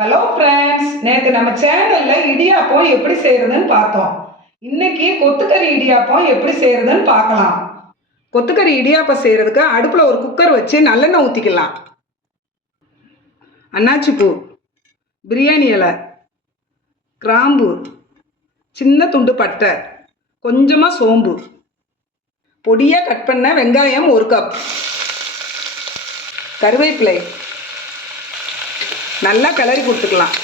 Hello friends நேற்று நம்ம சேனலில் இடியாப்பம் எப்படி செய்கிறதுன்னு பார்த்தோம். இன்னைக்கு கொத்துக்கறி இடியாப்பம் எப்படி செய்கிறதுன்னு பார்க்கலாம். கொத்துக்கறி இடியாப்பம் செய்கிறதுக்கு அடுப்பில் ஒரு குக்கர் வச்சு நல்லெண்ணெய் ஊற்றிக்கலாம் அன்னாச்சி பூ பிரியாணி இலை கிராம்பு சின்ன துண்டு பட்டை கொஞ்சமாக சோம்பு. பொடியாக கட் பண்ண வெங்காயம் ஒரு கப் கருவேப்பிலை. நல்லா கிளறி கொடுத்துக்கலாம்.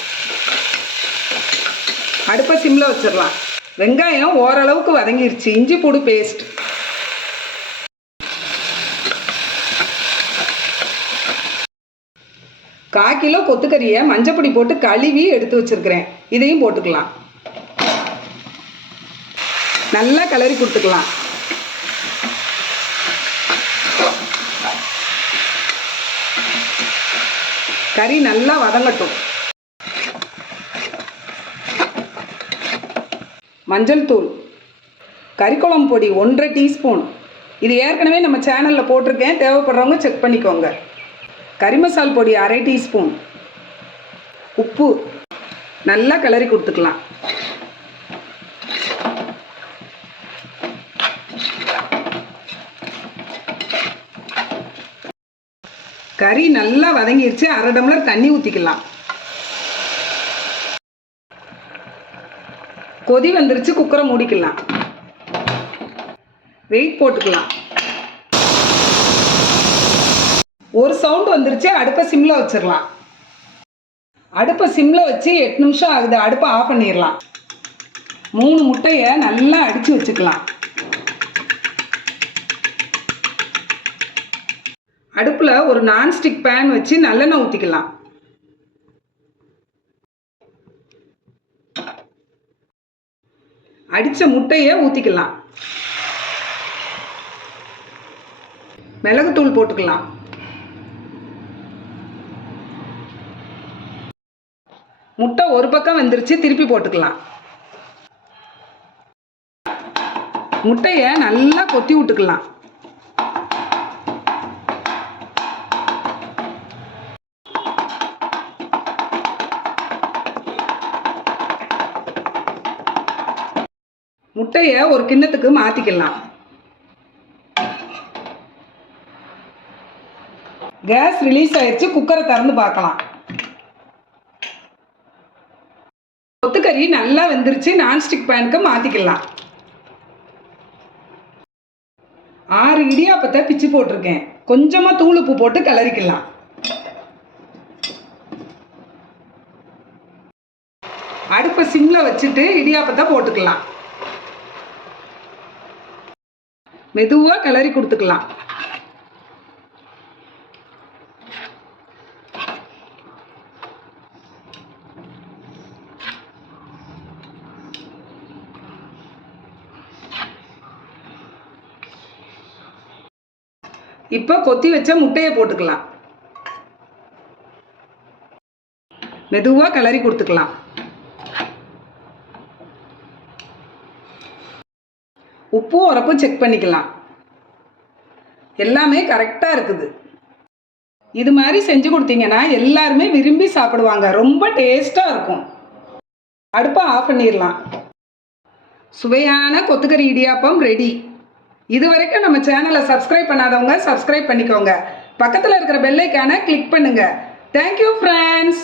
அடுப்பை சிம்மில் வச்சிடலாம். வெங்காயம் ஓரளவுக்கு வதங்கிருச்சு. இஞ்சி பூடு பேஸ்ட் கால் கிலோ கொத்துக்கறியை மஞ்சப்பொடி போட்டு கழுவி எடுத்து வச்சிருக்கிறேன். இதையும் போட்டுக்கலாம். நல்லா கிளறி கொடுத்துக்கலாம். கறி நல்லா வதங்கட்டும். மஞ்சள் தூள். கறிக்குழம்பு பொடி ஒன்றரை டீஸ்பூன். இது ஏற்கனவே நம்ம சேனலில் போட்டிருக்கேன். தேவைப்படுறவங்க செக் பண்ணிக்கோங்க. கறி மசால் பொடி அரை டீஸ்பூன். உப்பு. நல்லா கிளறி கொடுத்துக்கலாம். கறி நல்லா வதங்கிருச்சு. அரை டம்ளர் தண்ணி ஊற்றிக்கலாம் கொதி வந்துருச்சு. குக்கரை மூடிக்கலாம். வெயிட் போட்டுக்கலாம். ஒரு சவுண்ட் வந்துருச்சு. அடுப்பை சிம்மில் வச்சிடலாம். அடுப்பை சிம்மில் வச்சு எட்டு நிமிஷம் ஆகுது. அடுப்பை ஆஃப் பண்ணிடலாம். மூணு முட்டையை நல்லா அடித்து வச்சுக்கலாம். அடுப்பில் ஒரு நான்ஸ்டிக் பேன் வச்சு நல்லெண்ணெய் ஊற்றிக்கலாம் அடித்த முட்டையை ஊற்றிக்கலாம் மிளகுத்தூள் போட்டுக்கலாம். முட்டை ஒரு பக்கம் வந்துருச்சு திருப்பி போட்டுக்கலாம். முட்டையை நல்லா கொத்தி விட்டுக்கலாம். முட்டையை ஒரு கிண்ணத்துக்கு மாற்றிக்கலாம் கேஸ் ரிலீஸ் ஆயிடுச்சு குக்கரை திறந்து பார்க்கலாம். கொத்துக்கறி நல்லா வெந்துருச்சு நான்ஸ்டிக் பேனுக்கு மாற்றிக்கலாம் ஆறு இடியாப்பத்தை பிச்சு போட்டிருக்கேன். கொஞ்சமாக தூள் உப்பு போட்டு கிளறிக்கலாம். அடுப்பை சிம்மில் வச்சுட்டு இடியாப்பத்தை போட்டுக்கலாம். மெதுவாக கிளறி கொடுத்துக்கலாம். இப்போ கொத்தி வச்ச முட்டையை போட்டுக்கலாம். மெதுவாக கிளறி கொடுத்துக்கலாம். உப்பு உரப்பும் செக் பண்ணிக்கலாம். எல்லாமே கரெக்டாக இருக்குது. இது மாதிரி செஞ்சு கொடுத்தீங்கன்னா எல்லாருமே விரும்பி சாப்பிடுவாங்க. ரொம்ப டேஸ்ட்டாக இருக்கும். அடுப்பை ஆஃப் பண்ணிடலாம். சுவையான கொத்துக்கறி இடியாப்பம் ரெடி இது வரைக்கும் நம்ம சேனலை சப்ஸ்கிரைப் பண்ணாதவங்க சப்ஸ்கிரைப் பண்ணிக்கோங்க. பக்கத்தில் இருக்கிற பெல்லைக்கான கிளிக் பண்ணுங்கள் தேங்க்யூ ஃப்ரெண்ட்ஸ்